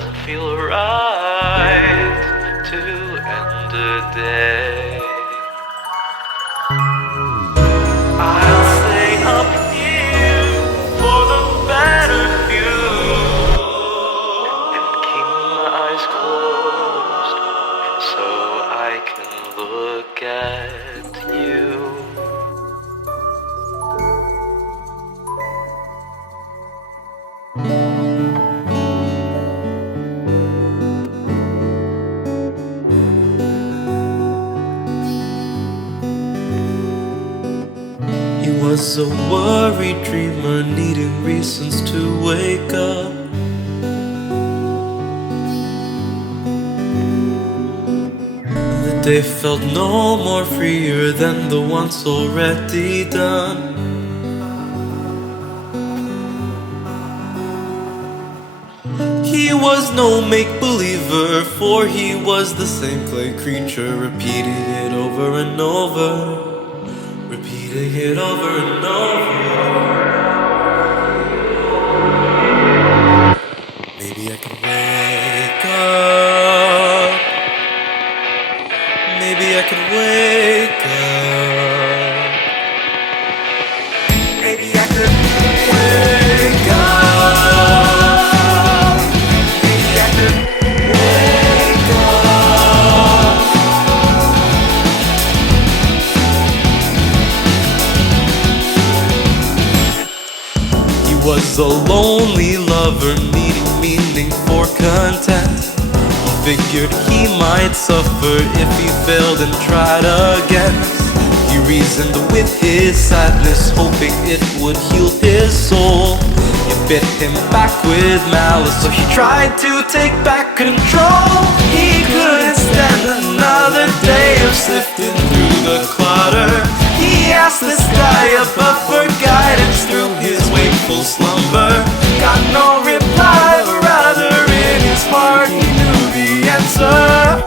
doesn't feel right to end the day. I'll stay up here for the better view and keep my eyes closed so I can look at you. He was a worried dreamer needing reasons to wake up. The day felt no more freer than the ones already done. He was no make-believer, for he was the same clay creature, repeating it over and over, repeating it over and over. Maybe I could wake up. Maybe I could wake up. Maybe I could wake up. Maybe I could wake up. He was a lonely lover needing meaning for content. He figured he might suffer if he failed and tried again. He reasoned with his sadness, hoping it would heal his soul. It bit him back with malice, so he tried to take back control. He couldn't stand another day of sifting through the clutter. He asked the sky above for guidance through his wakeful slumber. Got no reply, but rather in his heart he knew the answer.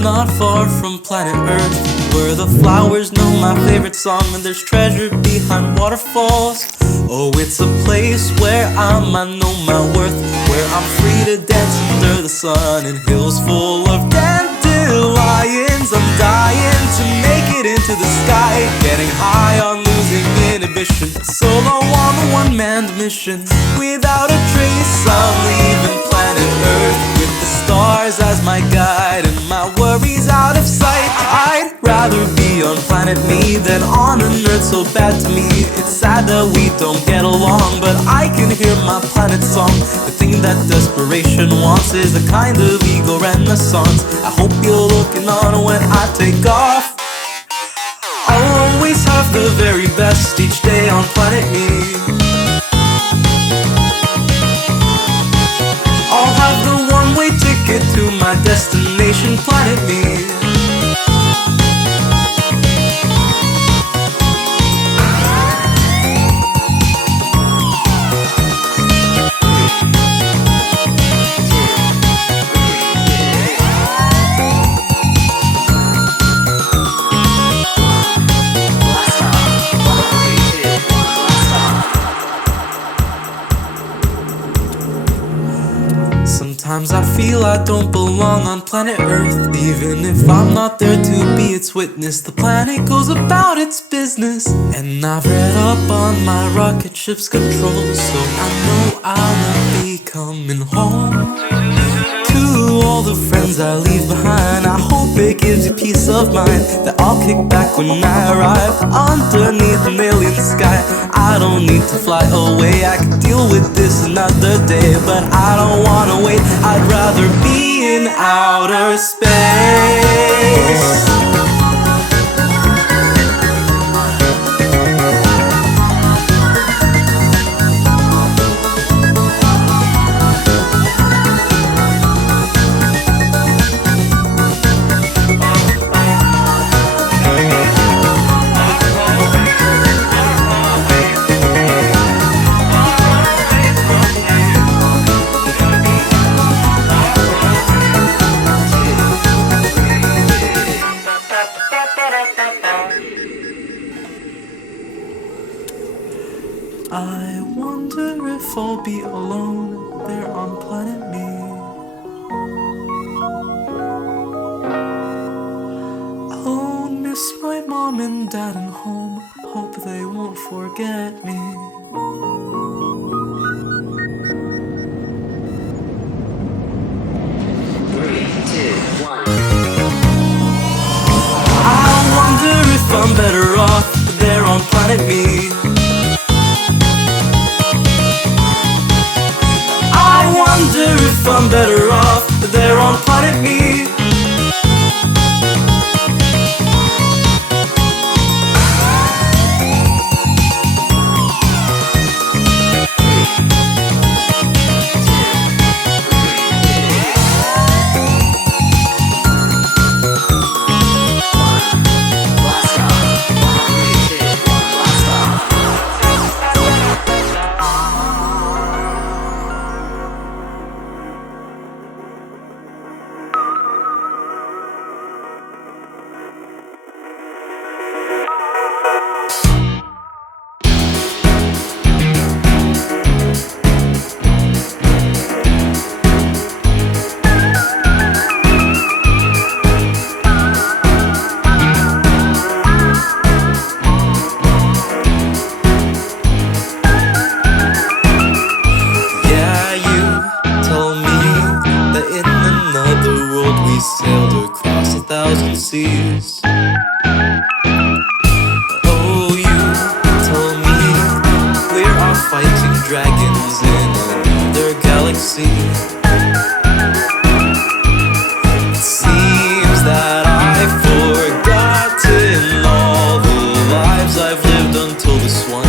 not far from planet Earth, where the flowers know my favorite song and there's treasure behind waterfalls. Oh, it's a place where I know my worth, where I'm free to dance under the sun in hills full of dandelions. I'm dying to make it into the sky, getting high on losing inhibition, solo on the one-man mission. Without a trace, I'm leaving planet Earth with the stars as my guide and my worries out of sight. I'd rather be on planet me than on an Earth so bad to me. It's sad that we don't get along, but I can hear my planet's song. The thing that desperation wants is a kind of ego renaissance. I hope you're looking on when I take off. I'll always have the very best each day on planet me. I'll have the one-way ticket to my destination, planet me. Sometimes I feel I don't belong on planet Earth, even if I'm not there to be its witness. The planet goes about its business, and I've read up on my rocket ship's controls, so I know I'll not be coming home. To all the friends I leave behind, I hope it gives you peace of mind that I'll kick back when I arrive underneath an alien sky. I don't need to fly away, I can deal with this another day, but I don't wanna wait, I'd rather be in outer space. I wonder if I'll be alone there on planet me. I'll miss my mom and dad and home, hope they won't forget me. I wonder if I'm better off there on planet me. I wonder if I'm better off there on planet me. Sailed across 1,000 seas. Oh, you told me we are fighting dragons in another galaxy. It seems that I've forgotten all the lives I've lived until this one. I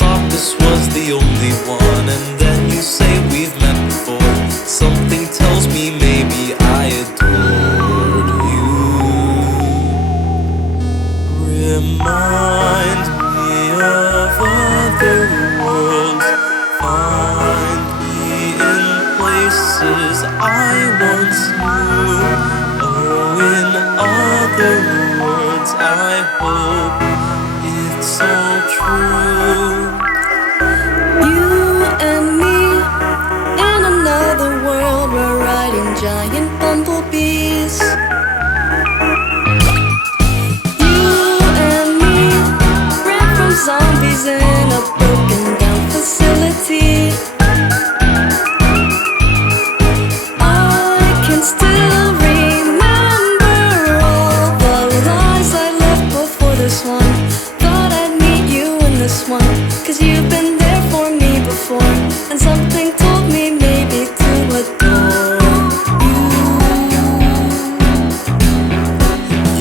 thought this was the only one, and then you say we've met before. Something tells me maybe I adored you. Remind me of other worlds. Find me in places I once knew. Oh, in other words, I hope it's all true. and me in another world, we're riding giant bumblebees. You and me ran from zombies in a broken down facility. I can still remember all the lies I left before this one. Thought I'd meet you in this one, 'cause you've been there for me before. And something told me maybe to adore you.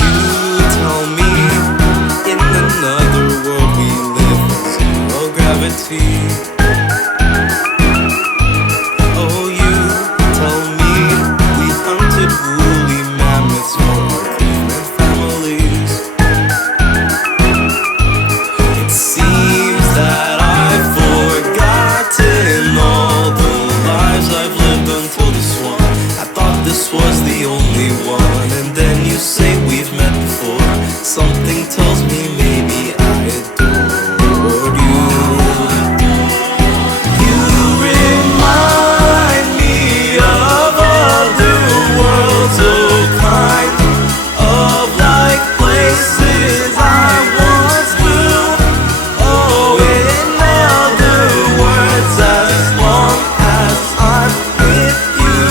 You tell me in another world we live with zero gravity. Oh, you tell me we hunted woolly mammoths for our caveman families. It seems that I've forgotten all the lives I've lived until this one. I thought this was the only one, and then you say we've met before. Something tells me maybe I adored you. You remind me of other worlds, oh kind of like places I once knew. Oh, in other words, as long as I'm with you,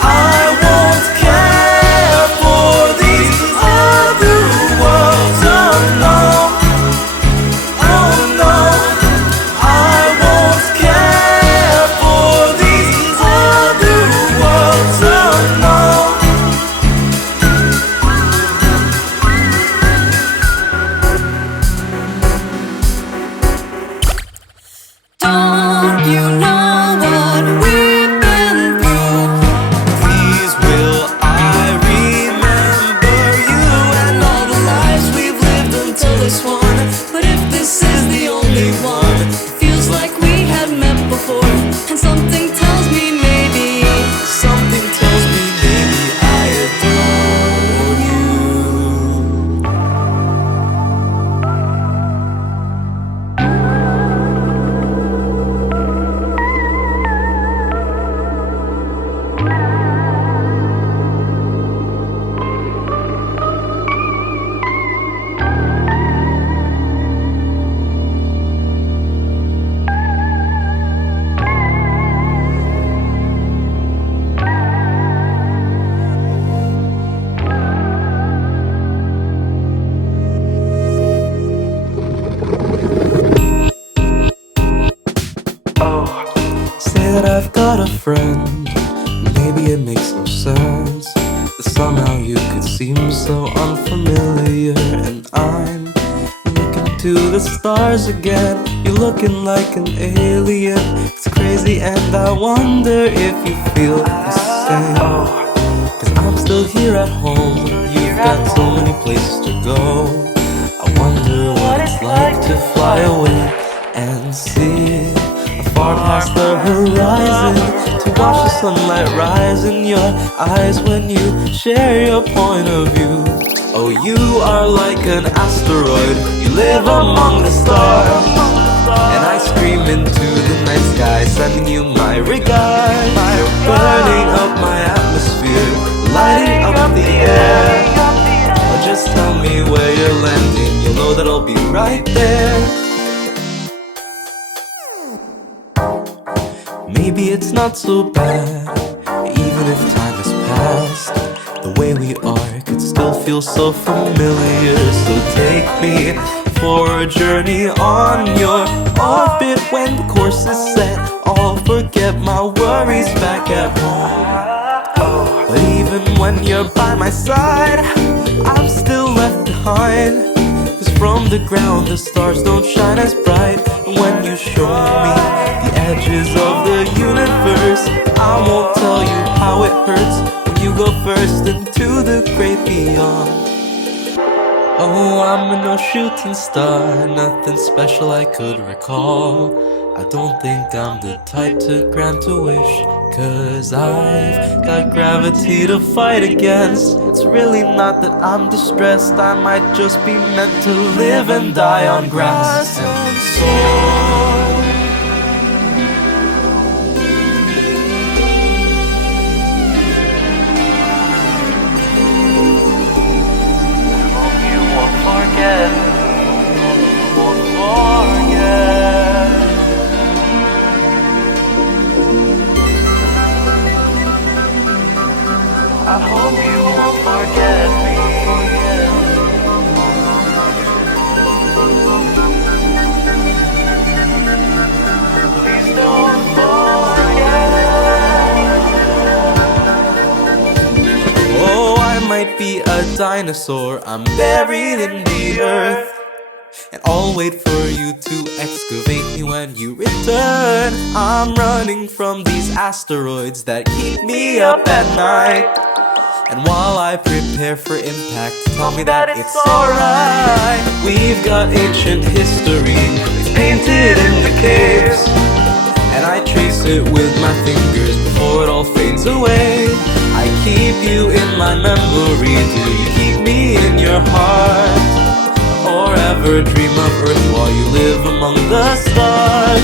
I won't care for these other worlds. Oh no, oh no, I won't care for these other worlds. Oh no. Don't you know what we've been through? Please will I remember you and all the lives we've lived until this one. But if this is the only one, it feels like we had met before. And something tells me maybe. Something tells me maybe I adore you. Say that I've got a friend. Maybe it makes no sense that somehow you could seem so unfamiliar. And I'm looking to the stars again. You're looking like an alien. It's crazy and I wonder if you feel the same. 'Cause I'm still here at home. You've got so many places to go. I wonder what it's like to fly away and see far past the horizon, to watch the sunlight rise in your eyes when you share your point of view. Oh, you are like an asteroid, you live among the stars, and I scream into the night sky, sending you my regards. You're burning up my atmosphere, lighting up the air. Oh, just tell me where you're landing, you'll know that I'll be right there. Maybe it's not so bad, even if time has passed. The way we are could still feel so familiar. So take me for a journey on your orbit. When the course is set, I'll forget my worries back at home. But even when you're by my side, I'm still left behind. 'Cause from the ground the stars don't shine as bright. And when you show me the edges of the universe, I won't tell you how it hurts when you go first into the great beyond. Oh, I'm no shooting star, nothing special I could recall. I don't think I'm the type to grant a wish, 'cause I've got gravity to fight against. It's really not that I'm distressed, I might just be meant to live and die on grass and soil. don't forget me. Please don't forget. Oh, I might be a dinosaur, I'm buried in the earth, and I'll wait for you to excavate me when you return. I'm running from these asteroids that keep me up at night, and while I prepare for impact, tell me that it's alright. We've got ancient history, it's painted in the caves, and I trace it with my fingers before it all fades away. I keep you in my memory, do you keep me in your heart? Or ever dream of Earth while you live among the stars?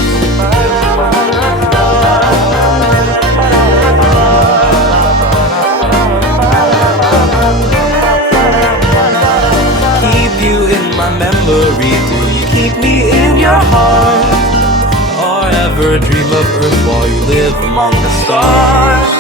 Keep you in my memory, do you keep me in your heart? Or ever dream of Earth while you live among the stars?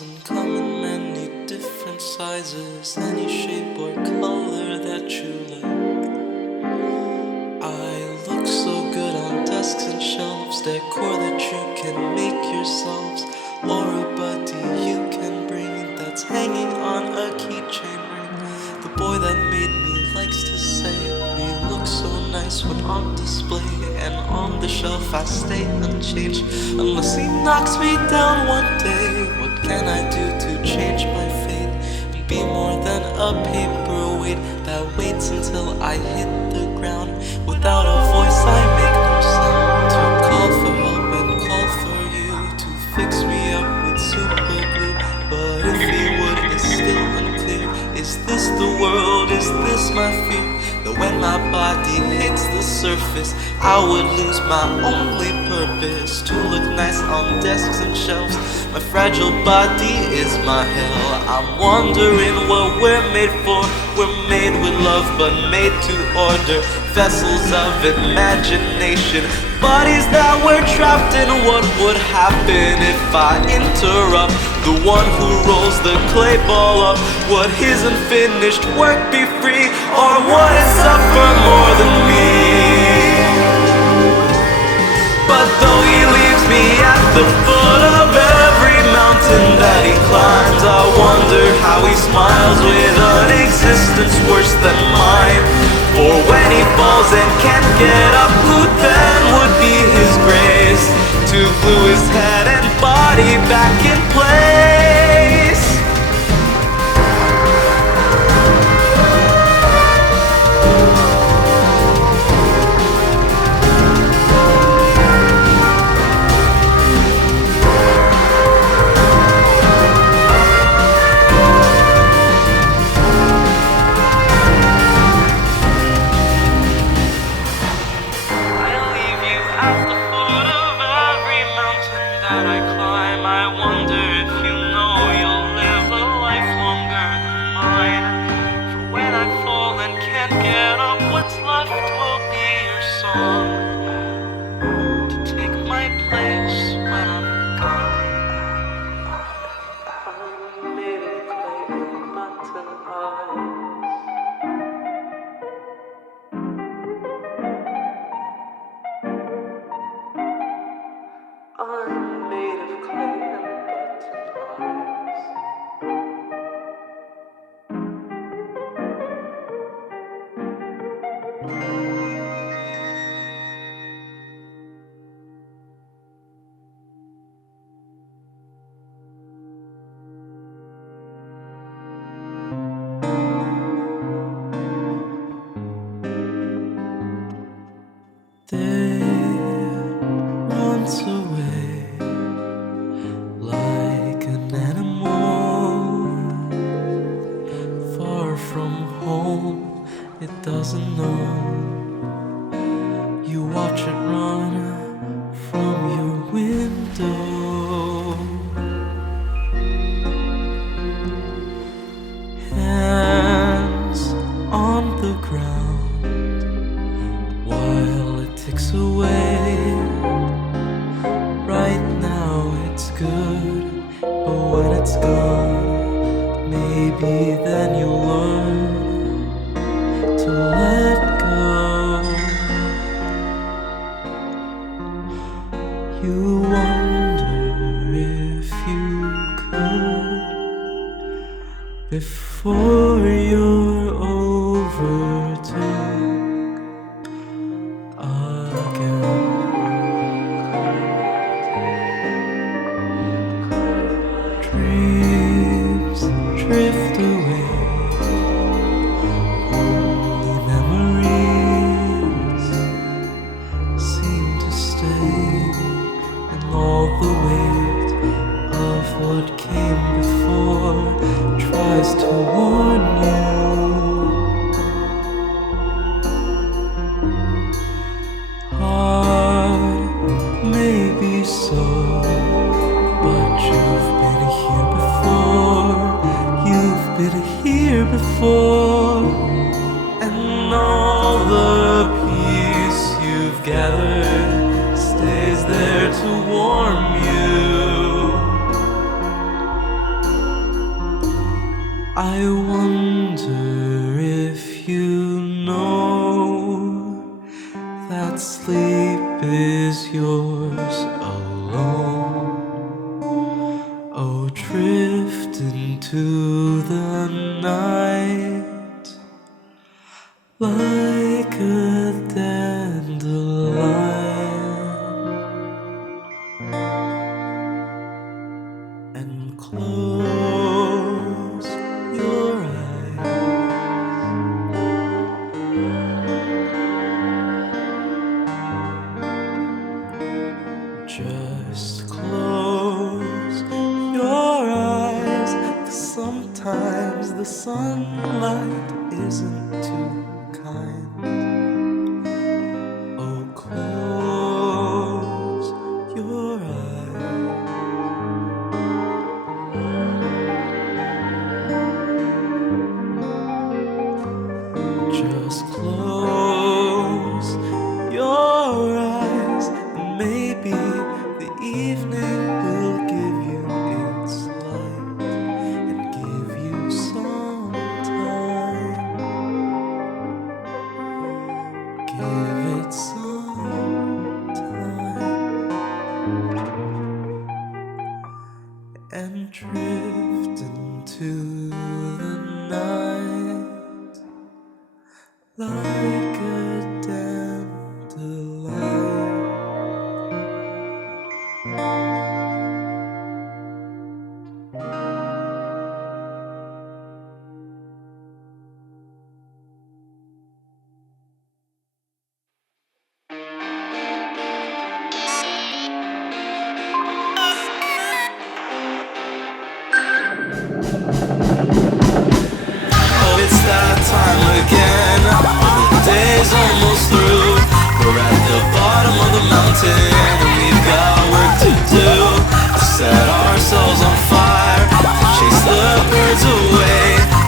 And come in many different sizes, any shape or color that you like. I look so good on desks and shelves, decor that you can make yourselves, or a buddy you can bring that's hanging on a keychain ring. The boy that made me likes to say we look so nice when on display, and on the shelf I stay unchanged unless he knocks me down one day. What can I do to change my fate and be more than a paperweight that waits until I hit the ground? Without a voice I make no sound, to call for help and call for you to fix me up with super glue. But if he would is still unclear. Is this the world? Is this my fear? That when my body hits the surface I would lose my only purpose, to look nice on desks and shelves. My fragile body is my hell. I'm wondering what we're made for. We're made with love but made to order, vessels of imagination, bodies that were trapped in. What would happen if I interrupt the one who rolls the clay ball up? Would his unfinished work be free, or would it suffer more than me? But though he leaves me at the foot of every mountain that he climbs, I wonder how he smiles with an existence worse than mine. For when he falls and can't get up, who then would be his grace to glue his head and body back in place? I wonder watch it run from your window. Hands on the ground while it ticks away. Right now it's good, but when it's gone, maybe then you'll learn to let go. You wonder if you could before you're overtook again. Dreams drift away, only memories seem to stay, and all the weight of what came before tries to warn you. Hard, maybe so, but you've been here before. You've been here before, and all the peace you've gathered stays there to warm you. I wonder if you know that sleep is yours alone. Oh, drift into the night like a dandelion, and close your eyes. Just close your eyes, 'cause sometimes the sunlight isn't too kind. Oh, close your eyes. Just close your eyes, and maybe the evening will give you its light and give you some time. Give it some time and drift into the night like a dandelion. Oh, it's that time again. The day's almost through. We're at the bottom of the mountain, and we've got work to do. To set ourselves on fire, to chase the birds away.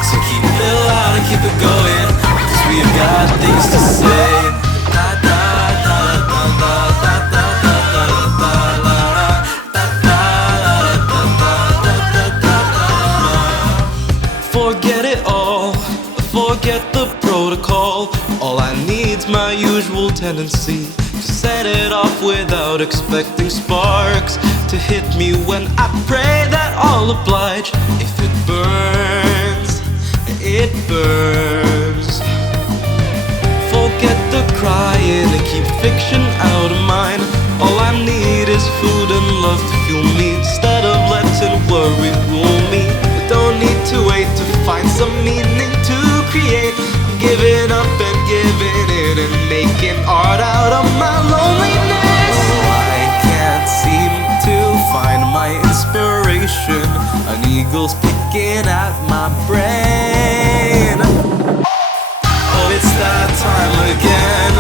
So keep it loud and keep it going, 'cause we've got things to say. Da da da da da da da da da da da da da da da. Forget it all, forget the protocol. All I need's my usual tendency to set it off without expecting sparks to hit me when I pray that I'll oblige. If it burns, it burns. Forget the crying and keep fiction out of mine. All I need is food and love to fuel me, instead of letting worry rule me. I don't need to wait to find some meaning to create. I'm giving up and giving in and making art out of my loneliness. I can't seem to find my inspiration. An eagle's picking at my brain. Oh, it's that time again.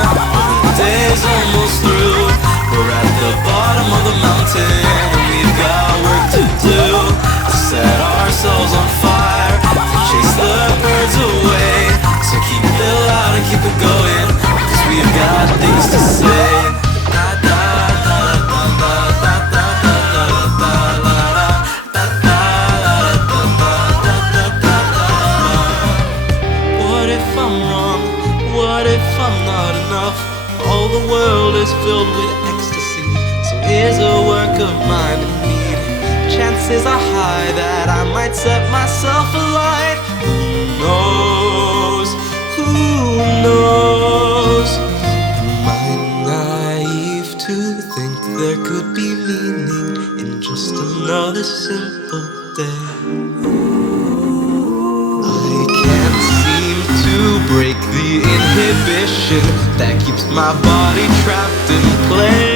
The day's almost almost through. We're at the bottom of the mountain, and we've got work to do. To set ourselves on fire, to chase the birds away. So keep it loud and keep it going, 'cause we've got things to say. What if I'm wrong? What if I'm not enough? All the world is filled with ecstasy, so here's a work of mine in need. Chances are high that I might set myself alight. Who knows? Who knows? Am I naive to think there could be meaning in just another simple day? I can't seem to break the inhibition that keeps my body trapped in place.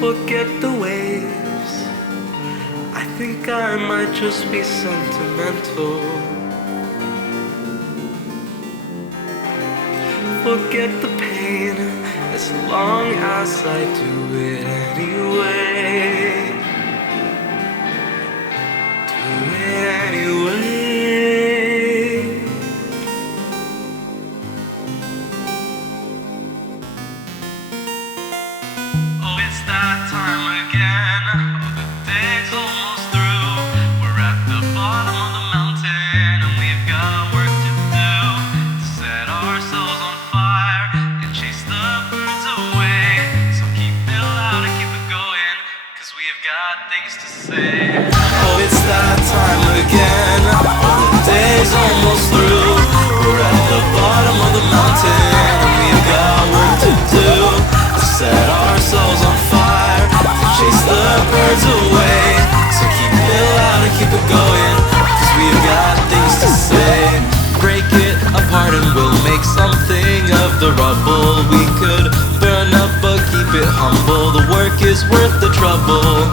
Forget the waves. I think I might just be sentimental. Forget the pain, as long as I do it anyway. Do it anyway. Oh, it's that time again. Oh, the day's almost through. We're at the bottom of the mountain, and we've got work to do. To set ourselves on fire and chase the birds away. So keep it loud and keep it going, 'cause we've got things to say. Oh, it's that time again. Oh, the day's almost through. We're at the bottom of the mountain, and we've got work to do. To set ourselves on fire, to chase the birds away. So keep it loud and keep it going, 'cause we've got things to say. Break it apart and we'll make something of the rubble. We could burn up but keep it humble. The work is worth the trouble.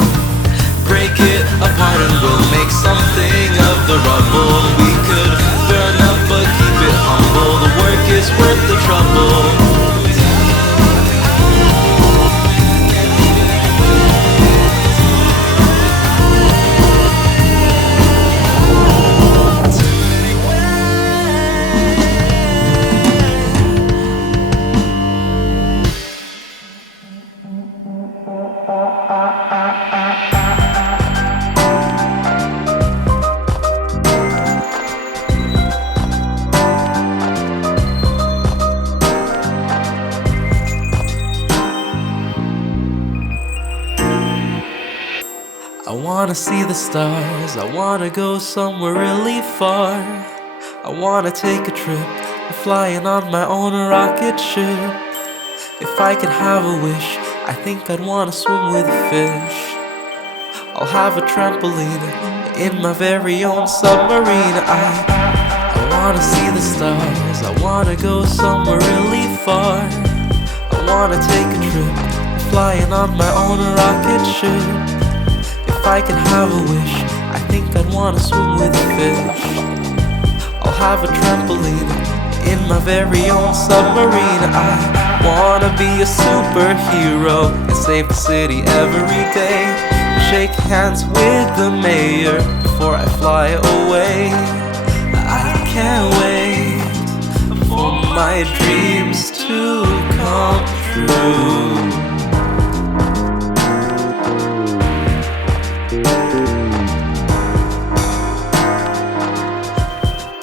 Break it apart and we'll make something of the rubble. We could burn up but keep it humble. The work is worth the trouble. I wanna see the stars, I wanna go somewhere really far. I wanna take a trip, flying on my own rocket ship. If I could have a wish, I think I'd wanna swim with fish. I'll have a trampoline in my very own submarine. I wanna see the stars, I wanna go somewhere really far. I wanna take a trip, flying on my own rocket ship. If I could have a wish, I think I'd wanna swim with fish. I'll have a trampoline in my very own submarine. I wanna be a superhero and save the city every day. Shake hands with the mayor before I fly away. I can't wait for my dreams to come true.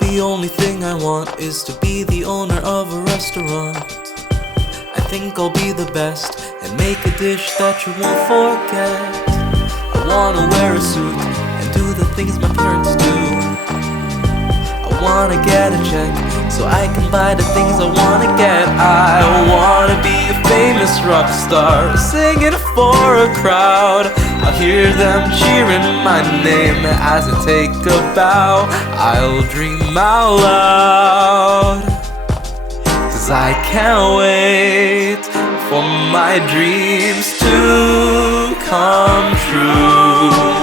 The only thing I want is to be the owner of a restaurant. I think I'll be the best and make a dish that you won't forget. I wanna wear a suit and do the things my parents do. I wanna get a check so I can buy the things I wanna get. I wanna be a famous rock star, singing for a crowd. I'll hear them cheering my name as I take a bow. I'll dream out loud, 'cause I can't wait for my dreams to come true.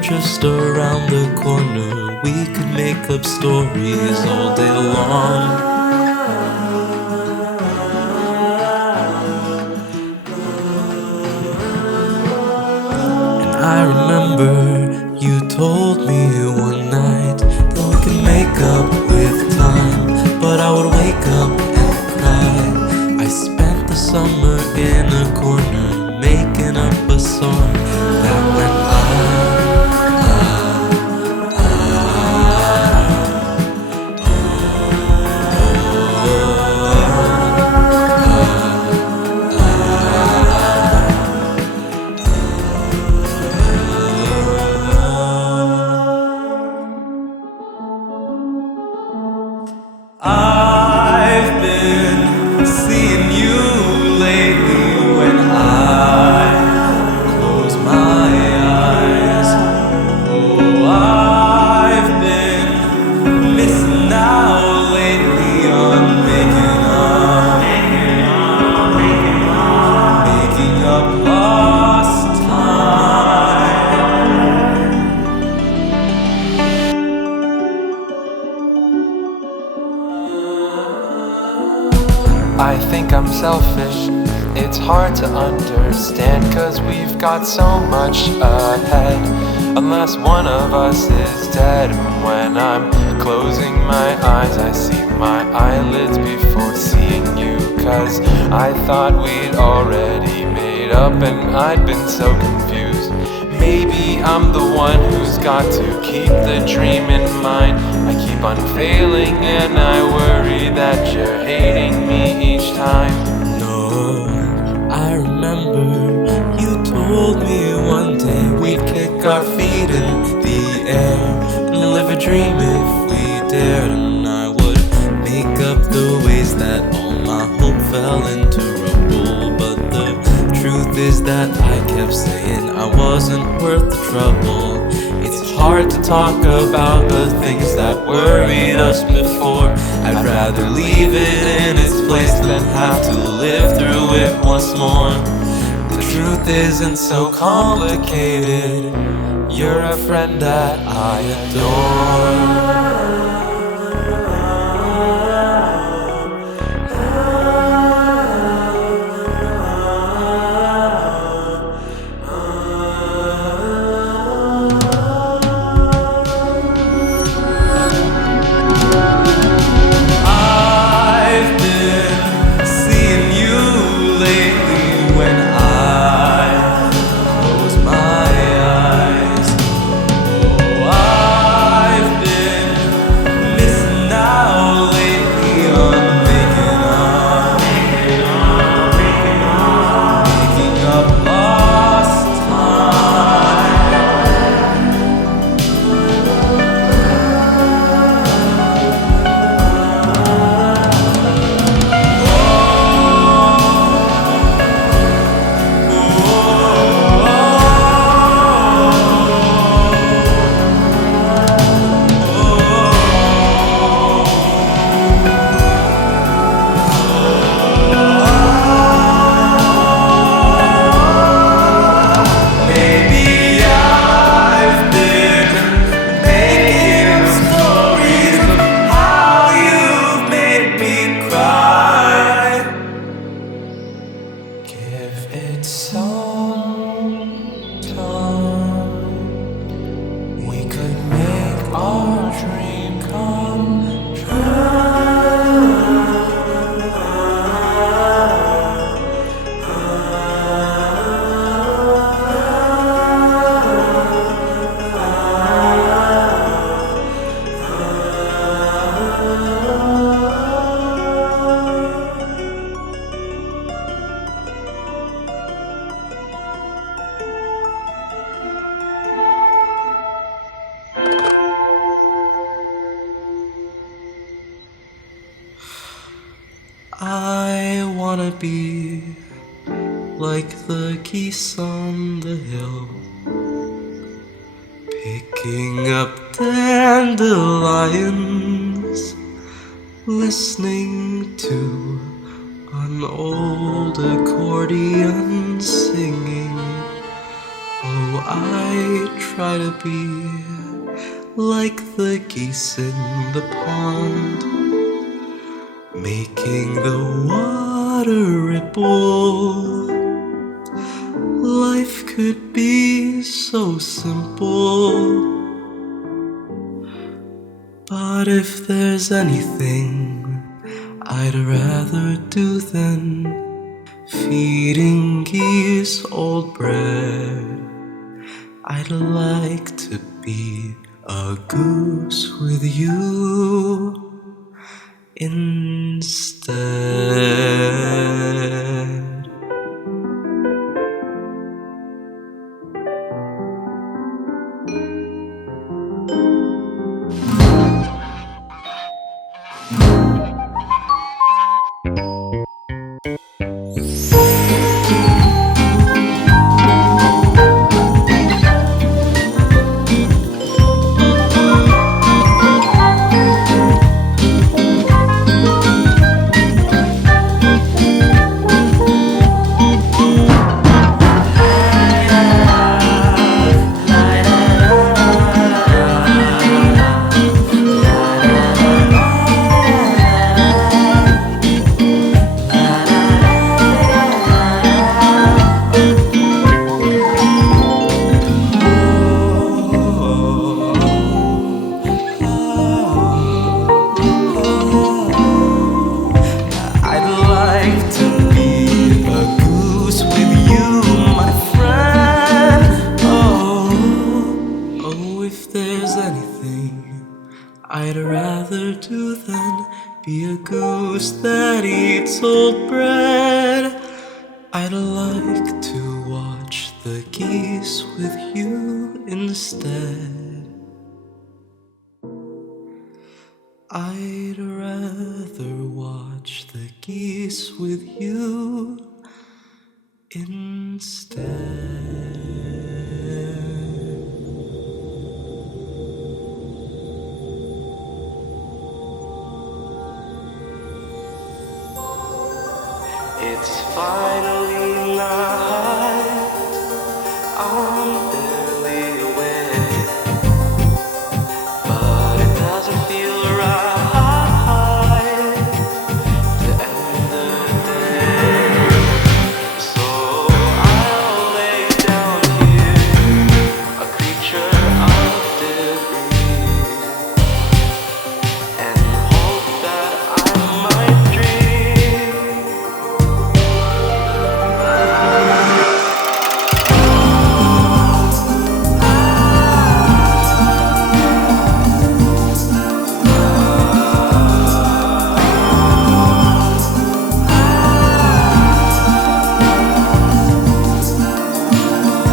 Just around the corner, we could make up stories all day long. And I remember you told me one night that we could make up with time, but I would wake up and cry. I spent the summer in a corner making up a song that when selfish, it's hard to understand, 'cause we've got so much ahead. Unless one of us is dead. When I'm closing my eyes, I see my eyelids before seeing you, 'cause I thought we'd already made up and I'd been so confused. Maybe I'm the one who's got to keep the dream in mind. I keep on failing and I worry that you're hating me each time. No, I remember you told me one day we'd kick our feet in the air and live a dream if we dared. And I would make up the ways that all my hope fell into rubble. But the truth is that I kept saying I wasn't worth the trouble. It's hard to talk about the things that worried us before. I'd rather leave it in its place than have to live through it once more. The truth isn't so complicated. You're a friend that I adore. I've been wanna be like the geese on the hill, picking up dandelions, listening to an old accordion singing. Oh, I try to be like the geese in the pond, making the water ripple. Life could be so simple, but if there's anything I'd rather do than feeding geese old bread, I'd like to be a goose with you instead. I'd rather do than be a goose that eats old bread. I'd like to watch the geese with you instead. I'd rather watch the geese with you instead. It's finally night, I'm barely awake, but it doesn't feel right to end the day. So I'll lay down here, a creature of debris, and hope that I might dream.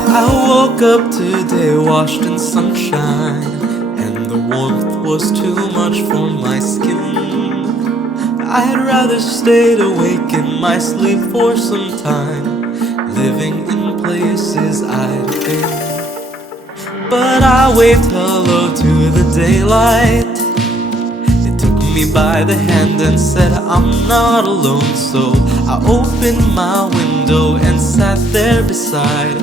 I woke up today washed in sunshine, and the warmth was too much for my skin. I'd rather stayed awake in my sleep for some time, living in places I'd been. But I waved hello to the daylight. It took me by the hand and said I'm not alone. So I opened my window and sat there beside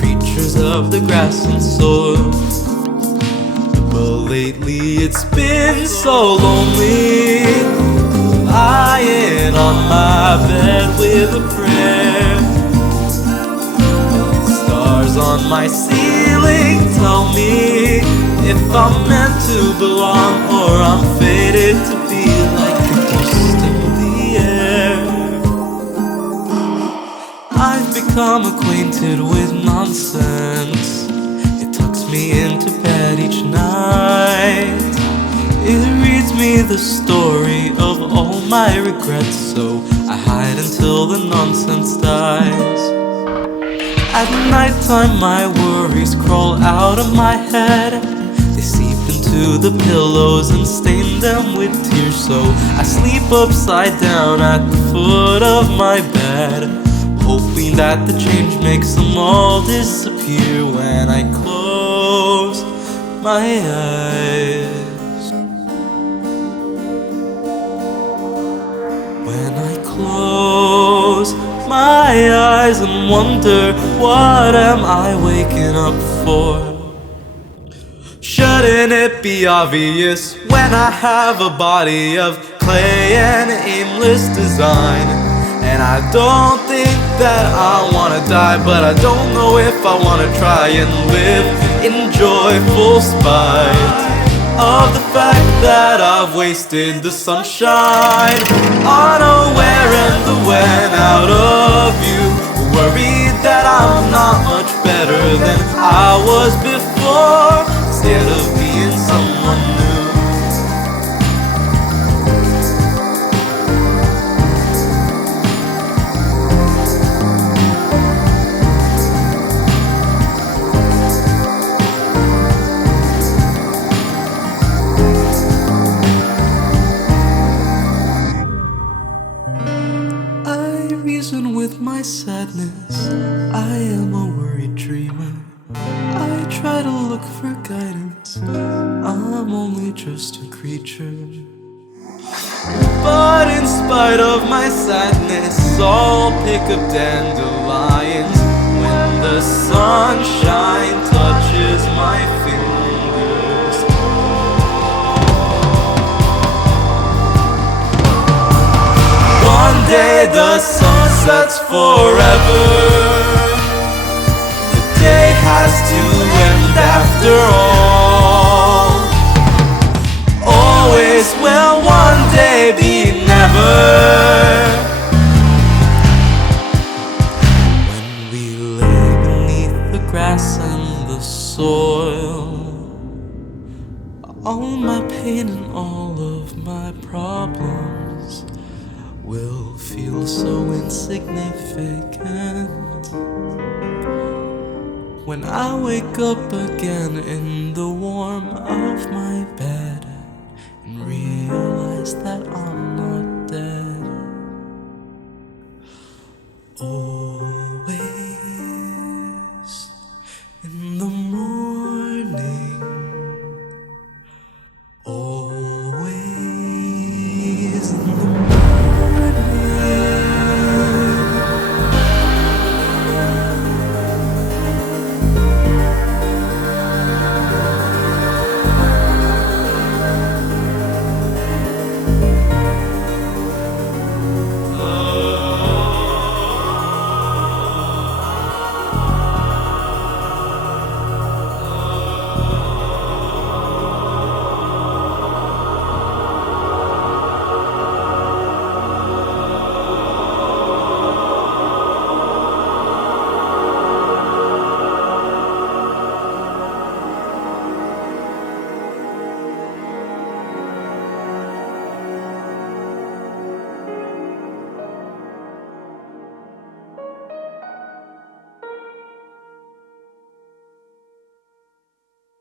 creatures of the grass and soil. But lately it's been so lonely, lying on my bed with a prayer. The stars on my ceiling tell me if I'm meant to belong or I'm fated to be like a ghost in the air. I've become acquainted with nonsense. It tucks me into bed each night. It reads me the story of all my regrets, so I hide until the nonsense dies. At nighttime my worries crawl out of my head. They seep into the pillows and stain them with tears. So I sleep upside down at the foot of my bed, hoping that the change makes them all disappear. When I close my eyes, when I close my eyes and wonder, what am I waking up for? Shouldn't it be obvious when I have a body of clay and aimless design? And I don't think that I wanna die, but I don't know if I wanna try and live in joyful spite of the fact that I've wasted the sunshine, unaware and the when out of you, worried that I'm not much better than I was before, instead of being someone new. I reason with my sadness, I am a worried dreamer. I try to look for guidance, I'm only just a creature. But in spite of my sadness, I'll pick up dandelions when the sunshine touches my fingers. One day the sun sets forever. The day has to end after all. Always will one day be never. When we lay beneath the grass and the soil, all my pain and all of my problems will feel so insignificant when I wake up again in the warmth of my bed and realize that I'm